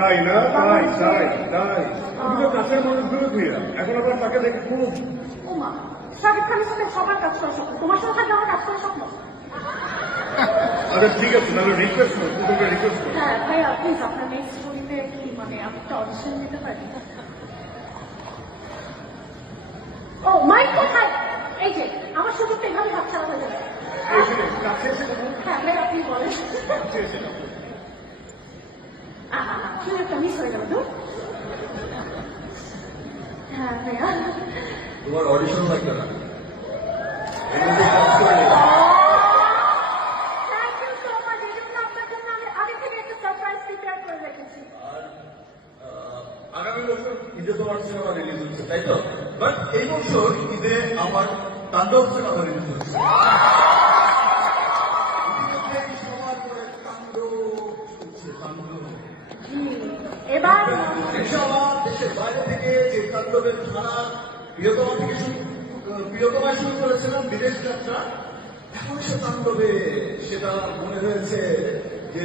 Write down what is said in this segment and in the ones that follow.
তাই না? তাই তাই তাই তুমি তো কাছের মানুষ বিরোধীরা, এখন আবার তাকে দেখে খুব ও মা, শাকিব খানের সাথে সবার কাজ করার স্বপ্ন, তোমার সাথে থাকলে আমার কাজ করার স্বপ্ন। আচ্ছা ঠিক আছে, তাহলে রিকোয়েস্ট করো, তোমাকে রিকোয়েস্ট করো। হ্যাঁ ভাইয়া প্লিজ আপনার নেক্সট ছবিতে কি মানে আমি একটা অডিশন দিতে পারি? ও মাইক কোথায়? এই যে আমার সুযোগটা এভাবে হাতছাড়া হয়ে যাবে। কাছে এসে কথা বলো, হ্যাঁ ভাই আপনি বলেন। কাছে এসে কথা বলো। কি একটা মিস হয়ে গেল তো। হ্যাঁ ভাইয়া তোমার অডিশন লাগবে না। Thank you so much. এই জন্য আপনার জন্য আমি আগে থেকে একটা সারপ্রাইজ প্রিপেয়ার করে রেখেছি। আগামী বছর ঈদে তোমার সিনেমা রিলিজ হচ্ছে, তাই তো? বাট এই বছর ঈদে আমার তাণ্ডব সিনেমা রিলিজ হচ্ছে। সবার করে তাণ্ডব চলছে, তাণ্ডব। এবার ইনশাআল্লাহ দেশের বাইরে থেকে যে তাণ্ডবের ধারা প্রিয়তমায় শুরু করেছিলাম বিদেশ যাত্রা, এখন সে তাণ্ডবে সেটা মনে হয়েছে যে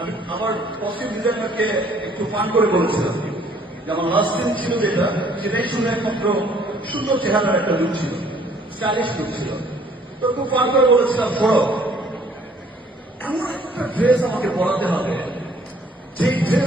আমি আমার কস্টিউম ডিজাইনারকে একটু ফান করে বলেছিলাম যে আমার লাস্ট দিন ছিল যেটা, সেটাই শুনে একমাত্র সুন্দর চেহারার একটা লুক ছিল, স্টাইলিশ লুক ছিল। তো খুব ফান করে বলেছিলাম, পড়ো এমন একটা ড্রেস আমাকে পরাতে হবে যেই ড্রেস